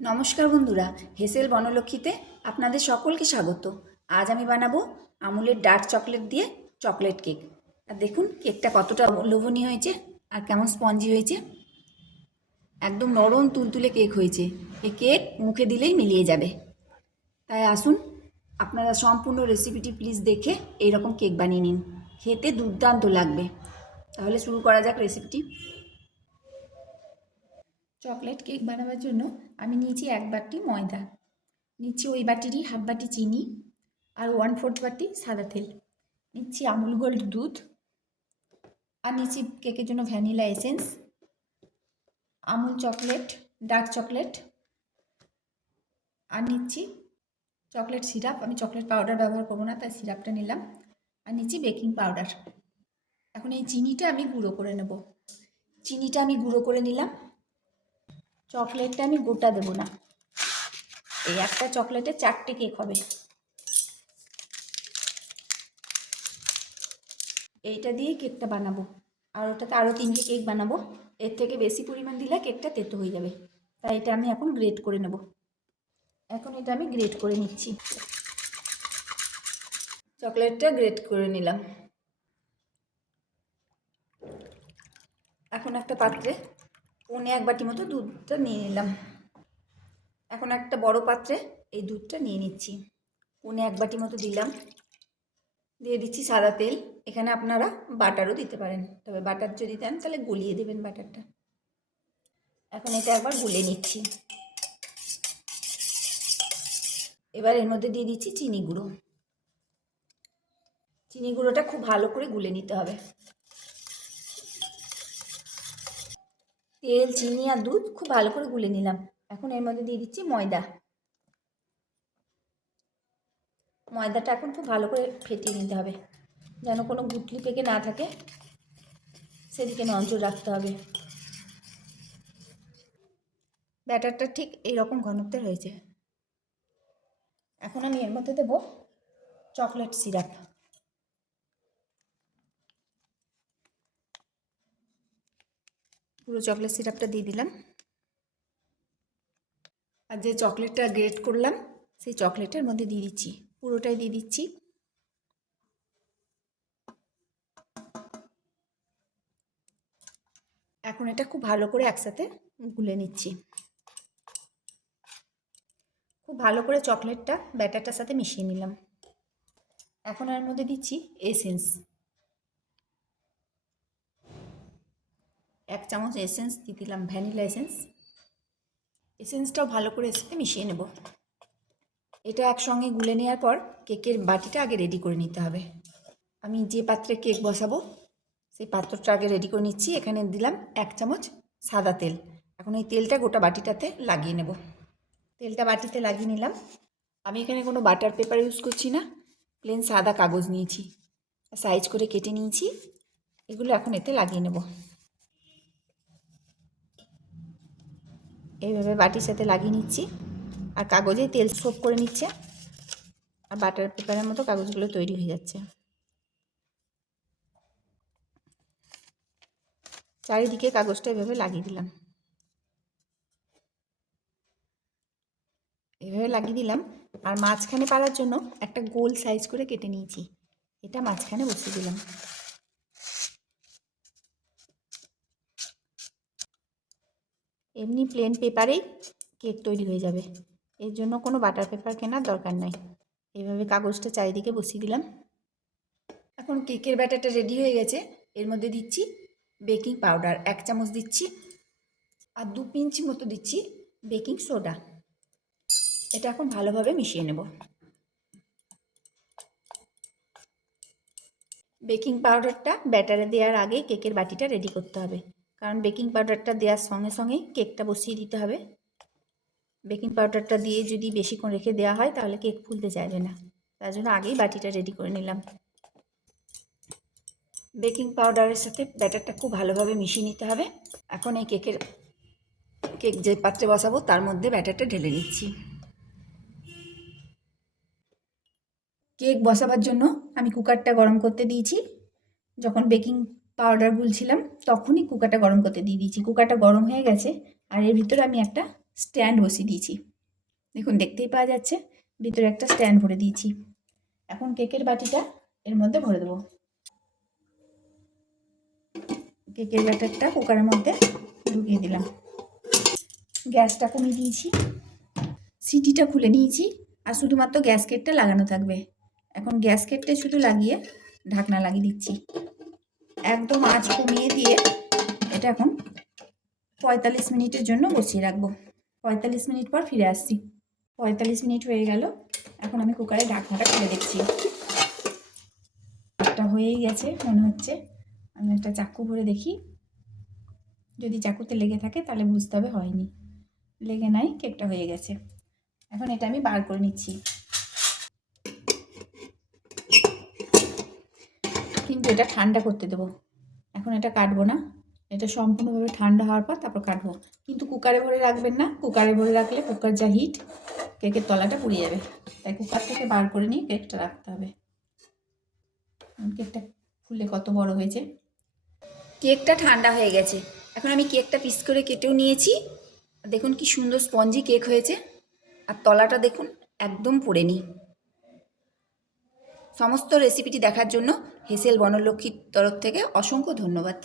নমস্কার বন্ধুরা, হেসেল বনলক্ষ্মীতে আপনাদের সকলকে স্বাগত। আজ আমি বানাবো আমুলের ডার্ক চকলেট দিয়ে চকলেট কেক। আর দেখুন কেকটা কতটা লোভনীয় হয়েছে আর কেমন স্পঞ্জি হয়েছে। একদম নরম তুলতুলে কেক হয়েছে। এই কেক মুখে দিলেই মিলিয়ে যাবে। তাই আসুন, আপনারা সম্পূর্ণ রেসিপিটি প্লিজ দেখে এইরকম কেক বানিয়ে নিন। খেতে দুর্দান্ত লাগবে। তাহলে শুরু করা যাক রেসিপিটি। চকলেট কেক বানাবার জন্য আমি নিয়েছি 1 বাটি ময়দা, নিচ্ছি ওই বাটিরই হাফ বাটি চিনি আর 1/4 বাটি সাদা তেল, নিচ্ছি আমুল গোল্ড দুধ আর নিচ্ছি কেকের জন্য vanilla essence, Amul chocolate, dark chocolate আর নিচ্ছি চকলেট সিরাপ। আমি চকলেট পাউডার ব্যবহার করবো না, তাই সিরাপটা নিলাম। আর নিচ্ছি বেকিং পাউডার। এখন এই চিনিটা আমি গুঁড়ো করে নেব। চিনিটা আমি গুঁড়ো করে নিলাম। চকলেটটা আমি গোটা দেবো না, এই একটা চকলেটে 4টে কেক হবে। এইটা দিয়ে কেকটা বানাবো, আর ওটাতে আরও 3টে কেক বানাবো। এর থেকে বেশি পরিমাণ দিলে কেকটা তেতো হয়ে যাবে, তাই এটা আমি এখন গ্রেট করে নেব। এখন এটা আমি গ্রেট করে নিচ্ছি। চকলেটটা গ্রেট করে নিলাম। এখন একটা পাত্রে 1 বাটি মতো দুধটা নিয়ে নিলাম। এখন একটা বড় পাত্রে এই দুধটা নিয়ে নিচ্ছি। 1 বাটি মতো দিলাম। দিয়ে দিচ্ছি সাদা তেল। এখানে আপনারা বাটারও দিতে পারেন, তবে বাটার যদি দেন তাহলে গলিয়ে দেবেন বাটারটা। এখন এটা একবার গুলে নিচ্ছি। এবার এর মধ্যে দিয়ে দিচ্ছি চিনি গুঁড়ো। চিনি গুঁড়োটা খুব ভালো করে গুলে নিতে হবে। তেল, চিনি আর দুধ খুব ভালো করে গুলে নিলাম। এখন এর মধ্যে দিয়ে দিচ্ছি ময়দা। ময়দাটা এখন খুব ভালো করে ফেটিয়ে নিতে হবে, যেন কোনো গুটলি পেকে না থাকে, সেদিকে নজর রাখতে হবে। ব্যাটারটা ঠিক এইরকম ঘনত্বের হয়েছে। এখন আমি এর মধ্যে দেব চকলেট সিরাপ। পুরো চকলেট সিরাপটা দিয়ে দিলাম। আর যে চকলেটটা গ্রেট করলাম সেই চকলেটের মধ্যে দিয়ে দিচ্ছি, পুরোটাই দিয়ে দিচ্ছি। এখন এটা খুব ভালো করে একসাথে গুলে নিচ্ছি। খুব ভালো করে চকলেটটা ব্যাটারটার সাথে মিশিয়ে নিলাম। এখন এর মধ্যে দিচ্ছি এসেন্স। 1 চামচ এসেন্স দিয়ে দিলাম, ভ্যানিলা এসেন্স। এসেন্সটাও ভালো করে এর সাথে মিশিয়ে নেব। এটা একসঙ্গে গুলে নেওয়ার পর কেকের বাটিটা আগে রেডি করে নিতে হবে। আমি যে পাত্রে কেক বসাবো সেই পাত্রটা আগে রেডি করে নিচ্ছি। এখানে দিলাম 1 চামচ সাদা তেল। এখন এই তেলটা গোটা বাটিটাতে লাগিয়ে নেব। তেলটা বাটিতে লাগিয়ে নিলাম। আমি এখানে কোনো বাটার পেপার ইউজ করছি না, প্লেন সাদা কাগজ নিয়েছি, সাইজ করে কেটে নিয়েছি। এগুলো এখন এতে লাগিয়ে নেব। এইভাবে বাটির সাথে লাগিয়ে নিচ্ছি, আর কাগজে তেল সোপ করে নিচ্ছে, আর বাটার পেপারের মতো কাগজগুলো তৈরি হয়ে যাচ্ছে। চারিদিকে কাগজটা এভাবে লাগিয়ে দিলাম। এভাবে লাগিয়ে দিলাম, আর মাঝখানে পাড়ার জন্য একটা গোল সাইজ করে কেটে নিয়েছি, এটা মাঝখানে বসিয়ে দিলাম। এমনি প্লেন পেপারেই কেক তৈরি হয়ে যাবে, এর জন্য কোনো বাটার পেপার কেনার দরকার নাই। এইভাবে কাগজটা চারিদিকে বসিয়ে দিলাম। এখন কেকের ব্যাটারটা রেডি হয়ে গেছে। এর মধ্যে দিচ্ছি বেকিং পাউডার 1 চামচ দিচ্ছি, আর 2 পিঞ্চ মতো দিচ্ছি বেকিং সোডা। এটা এখন ভালোভাবে মিশিয়ে নেব। বেকিং পাউডারটা ব্যাটারে দেওয়ার আগে কেকের বাটিটা রেডি করতে হবে, কারণ বেকিং পাউডারটা দেওয়ার সঙ্গে সঙ্গেই কেকটা বসিয়ে দিতে হবে। বেকিং পাউডারটা দিয়ে যদি বেশিক্ষণ রেখে দেওয়া হয় তাহলে কেক ফুলতে চাইবে না, তার জন্য আগেই বাটিটা রেডি করে নিলাম। বেকিং পাউডারের সাথে ব্যাটারটা খুব ভালোভাবে মিশিয়ে নিতে হবে। এখন এই কেক যে পাত্রে বসাবো তার মধ্যে ব্যাটারটা ঢেলে নিচ্ছি। কেক বসাবার জন্য আমি কুকারটা গরম করতে দিয়েছি। যখন বেকিং পাউডার গুলছিলাম তখনই কুকারটা গরম করতে দিয়ে দিয়েছি। কুকারটা গরম হয়ে গেছে, আর এর ভিতরে আমি একটা স্ট্যান্ড বসিয়ে দিয়েছি। দেখুন, দেখতেই পাওয়া যাচ্ছে ভিতরে একটা স্ট্যান্ড ভরে দিয়েছি। এখন কেকের বাটিটা এর মধ্যে ভরে দেবো। কেকের ব্যাটারটা কুকারের মধ্যে ঢুকিয়ে দিলাম। গ্যাসটা কমিয়ে দিয়েছি, সিটিটা খুলে নিয়েছি, আর শুধুমাত্র গ্যাসকেটটা লাগানো থাকবে। এখন গ্যাসকেটটা শুধু লাগিয়ে ঢাকনা লাগিয়ে দিচ্ছি। একদম আঁচ কমিয়ে দিয়ে এটা এখন 45 মিনিটের জন্য বসিয়ে রাখবো। 45 মিনিট পর ফিরে আসছি। 45 মিনিট হয়ে গেল। এখন আমি কুকারের ঢাকনাটা খুলে দেখছি। একটা হয়েই গেছে মনে হচ্ছে। আমি একটা চাকু ভরে দেখি, যদি চাকুতে লেগে থাকে তাহলে বুঝতে হবে হয়নি। লেগে নাই, কেকটা হয়ে গেছে। এখন এটা আমি বার করে নিচ্ছি, কিন্তু এটা ঠান্ডা করতে দেবো। এখন এটা কাটবো না, এটা সম্পূর্ণভাবে ঠান্ডা হওয়ার পর তারপর কাটবো। কিন্তু কুকারে ভরে রাখবেন না, কুকারে ভরে রাখলে কুকার যা হিট, কেকের তলাটা পুড়ে যাবে। তাই কুকার থেকে বার করে নিয়ে কেকটা রাখতে হবে। কেকটা ফুলে কত বড় হয়েছে। কেকটা ঠান্ডা হয়ে গেছে। এখন আমি কেকটা পিস করে কেটেও নিয়েছি। দেখুন কি সুন্দর স্পঞ্জি কেক হয়েছে, আর তলাটা দেখুন একদম পোড়েনি। সমস্ত রেসিপিটি দেখার জন্য হেসেল বনলক্ষ্মীর তরফ থেকে অসংখ্য ধন্যবাদ।